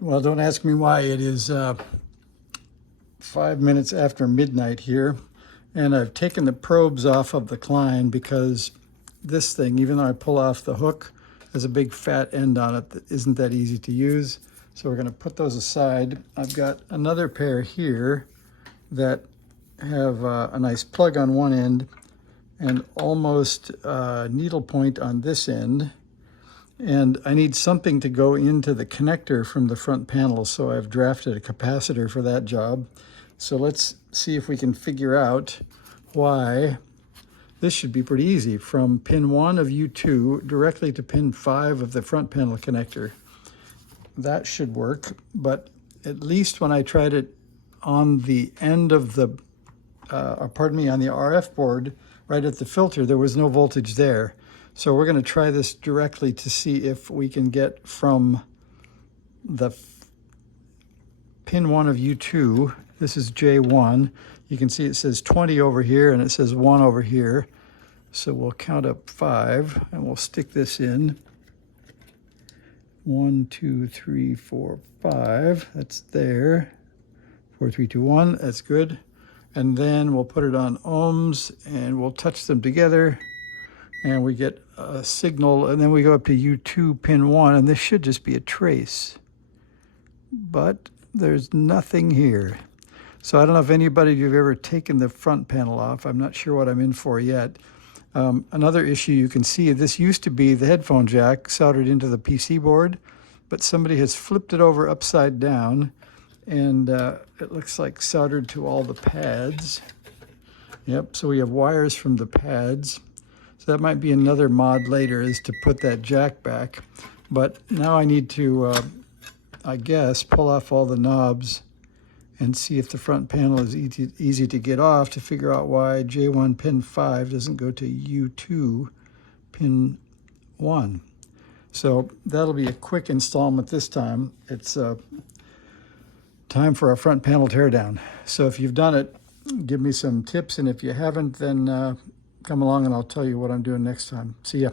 Well, don't ask me why. It is 5 minutes after midnight here, and I've taken the probes off of the Klein because this thing, even though I pull off the hook, has a big fat end on it that isn't that easy to use. So we're going to put those aside. I've got another pair here that have a nice plug on one end and almost needle point on this end. And I need something to go into the connector from the front panel, so I've drafted a capacitor for that job. So let's see if we can figure out why. This should be pretty easy. From pin 1 of U2 directly to pin 5 of the front panel connector. That should work, but at least when I tried it on the end of the, on the RF board, right at the filter, there was no voltage there. So we're going to try this directly to see if we can get from the pin 1 of U2, this is J1, you can see it says 20 over here and it says 1 over here. So we'll count up 5 and we'll stick this in. 1, 2, 3, 4, 5, that's there. 4, 3, 2, 1, that's good. And then we'll put it on ohms and we'll touch them together. And we get a signal, and then we go up to U2 pin 1, and this should just be a trace. But there's nothing here. So I don't know if anybody of you have ever taken the front panel off. I'm not sure what I'm in for yet. Another issue you can see, this used to be the headphone jack soldered into the PC board, but somebody has flipped it over upside down, and it looks like soldered to all the pads. Yep, so we have wires from the pads. So that might be another mod later, is to put that jack back. But now I need to, I guess, pull off all the knobs and see if the front panel is easy to get off, to figure out why J1 pin 5 doesn't go to U2 pin 1. So that'll be a quick installment this time. It's time for our front panel teardown. So if you've done it, give me some tips, and if you haven't, then come along and I'll tell you what I'm doing next time. See ya.